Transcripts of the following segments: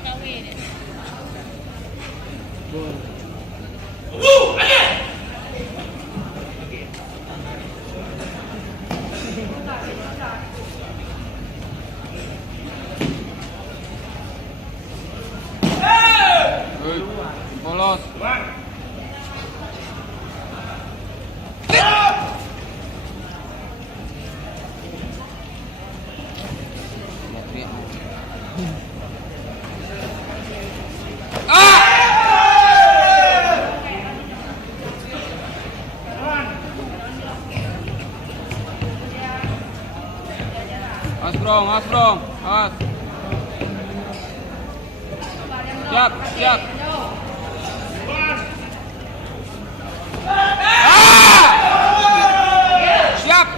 TKW deh. Polos. As bro, as. Siap, siap. Siap.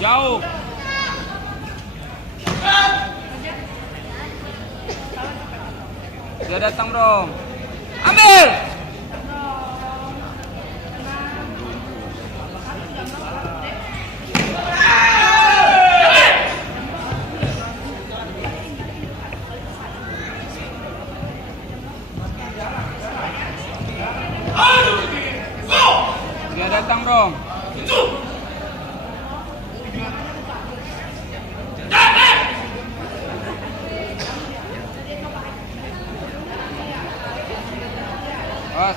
Jauh. Dia datang, bro. Ambil. Dia datang, bro. Pas.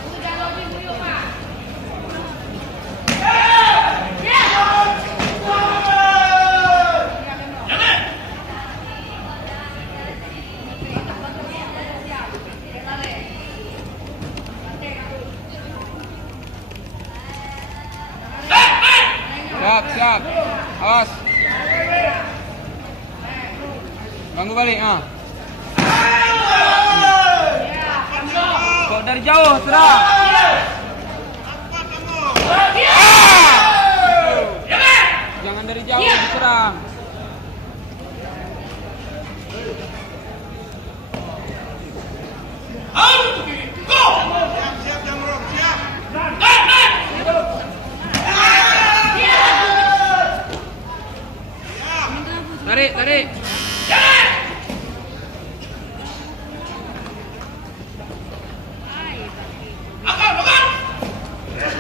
Siap, siap. Awas. Ganggu balik, Kok dari jauh, serang. Jangan dari jauh diserang. Tarik, tarik.